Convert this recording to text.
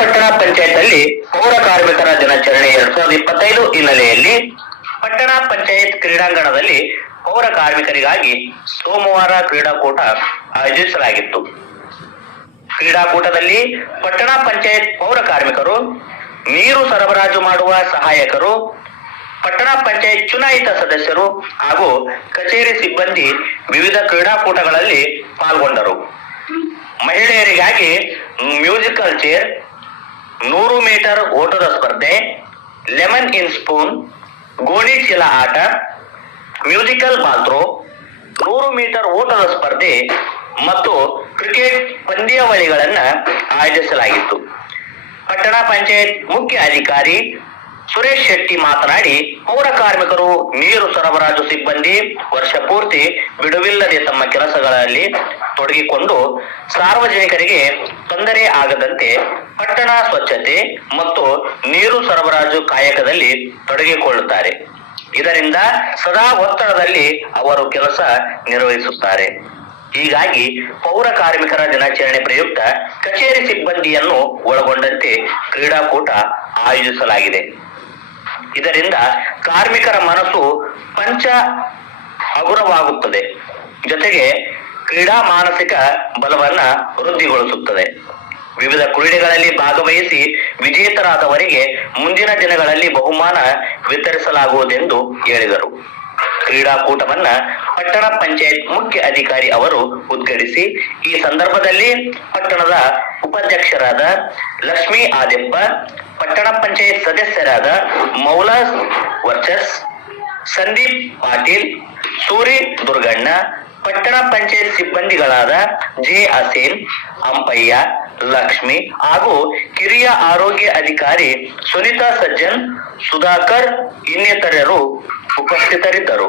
ಪಟ್ಟಣ ಪಂಚಾಯತ್ ಪೌರ ಕಾರ್ಮಿಕರ ದಿನಾಚರಣೆ ಎರಡ್ ಸಾವಿರದ ಇಪ್ಪತ್ತೈದು ಹಿನ್ನೆಲೆಯಲ್ಲಿ ಪಟ್ಟಣ ಪಂಚಾಯತ್ ಕ್ರೀಡಾಂಗಣದಲ್ಲಿ ಪೌರ ಕಾರ್ಮಿಕರಿಗಾಗಿ ಸೋಮವಾರ ಕ್ರೀಡಾಕೂಟ ಆಯೋಜಿಸಲಾಗಿತ್ತು. ಕ್ರೀಡಾಕೂಟದಲ್ಲಿ ಪಟ್ಟಣ ಪಂಚಾಯತ್ ಪೌರ ಕಾರ್ಮಿಕರು, ನೀರು ಸರಬರಾಜು ಮಾಡುವ ಸಹಾಯಕರು, ಪಟ್ಟಣ ಪಂಚಾಯತ್ ಚುನಾಯಿತ ಸದಸ್ಯರು ಹಾಗೂ ಕಚೇರಿ ಸಿಬ್ಬಂದಿ ವಿವಿಧ ಕ್ರೀಡಾಕೂಟಗಳಲ್ಲಿ ಪಾಲ್ಗೊಂಡರು. ಮಹಿಳೆಯರಿಗಾಗಿ ಮ್ಯೂಸಿಕಲ್ ಚೇರ್ ನೂರು ಮೀಟರ್ ಓಟದ ಸ್ಪರ್ಧೆ, ಲೆಮನ್ ಇನ್ ಸ್ಪೂನ್, ಗೋಣಿ ಚೀಲ ಆಟ, ಮ್ಯೂಸಿಕಲ್ ಮಾತ್ರೋ ನೂರು ಮೀಟರ್ ಓಟದ ಸ್ಪರ್ಧೆ ಮತ್ತು ಕ್ರಿಕೆಟ್ ಪಂದ್ಯಾವಳಿಗಳನ್ನು ಆಯೋಜಿಸಲಾಗಿತ್ತು. ಪಟ್ಟಣ ಪಂಚಾಯತ್ ಮುಖ್ಯ ಅಧಿಕಾರಿ ಸುರೇಶ್ ಶೆಟ್ಟಿ ಮಾತನಾಡಿ, ಪೌರ ಕಾರ್ಮಿಕರು ನೀರು ಸರಬರಾಜು ಸಿಬ್ಬಂದಿ ವರ್ಷ ಪೂರ್ತಿ ಬಿಡುವಿಲ್ಲದೆ ತಮ್ಮ ಕೆಲಸಗಳಲ್ಲಿ ತೊಡಗಿಕೊಂಡು ಸಾರ್ವಜನಿಕರಿಗೆ ತೊಂದರೆ ಆಗದಂತೆ ಪಟ್ಟಣ ಸ್ವಚ್ಛತೆ ಮತ್ತು ನೀರು ಸರಬರಾಜು ಕಾಯಕದಲ್ಲಿ ತೊಡಗಿಕೊಳ್ಳುತ್ತಾರೆ. ಇದರಿಂದ ಸದಾ ಒತ್ತಡದಲ್ಲಿ ಅವರು ಕೆಲಸ ನಿರ್ವಹಿಸುತ್ತಾರೆ. ಹೀಗಾಗಿ ಪೌರ ಕಾರ್ಮಿಕರ ದಿನಾಚರಣೆ ಪ್ರಯುಕ್ತ ಕಚೇರಿ ಸಿಬ್ಬಂದಿಯನ್ನು ಒಳಗೊಂಡಂತೆ ಕ್ರೀಡಾಕೂಟ ಆಯೋಜಿಸಲಾಗಿದೆ. ಇದರಿಂದ ಕಾರ್ಮಿಕರ ಮನಸ್ಸು ಪಂಚ ಹಗುರವಾಗುತ್ತದೆ. ಜೊತೆಗೆ ಕ್ರೀಡಾ ಮಾನಸಿಕ ಬಲವನ್ನ ವೃದ್ಧಿಗೊಳಿಸುತ್ತದೆ. ವಿವಿಧ ಕ್ರೀಡೆಗಳಲ್ಲಿ ಭಾಗವಹಿಸಿ ವಿಜೇತರಾದವರಿಗೆ ಮುಂದಿನ ದಿನಗಳಲ್ಲಿ ಬಹುಮಾನ ವಿತರಿಸಲಾಗುವುದೆಂದು ಹೇಳಿದರು. ಕ್ರೀಡಾಕೂಟವನ್ನ ಪಟ್ಟಣ ಪಂಚಾಯತ್ ಮುಖ್ಯ ಅಧಿಕಾರಿ ಅವರು ಉದ್ಘಾಟಿಸಿ, ಈ ಸಂದರ್ಭದಲ್ಲಿ ಪಟ್ಟಣದ ಉಪಾಧ್ಯಕ್ಷರಾದ ಲಕ್ಷ್ಮೀ ಆದೆಪ್ಪ ಪಟ್ಟಣ ಪಂಚಾಯತ್ ಸದಸ್ಯರಾದ ಮೌಲಾಸ್ ವರ್ಚಸ್, ಸಂದೀಪ್ ಪಾಟೀಲ್, ಸೂರಿ ದುರ್ಗಣ್ಣ ಪಟ್ಟಣ ಪಂಚಾಯತ್ ಸಿಬ್ಬಂದಿಗಳಾದ ಜೆ ಅಸೀನ್ ಅಂಪಯ್ಯ, ಲಕ್ಷ್ಮಿ ಹಾಗೂ ಕಿರಿಯ ಆರೋಗ್ಯ ಅಧಿಕಾರಿ ಸುನೀತಾ ಸಜ್ಜನ್, ಸುಧಾಕರ್ ಇನ್ನಿತರರು ಉಪಸ್ಥಿತರಿದ್ದರು.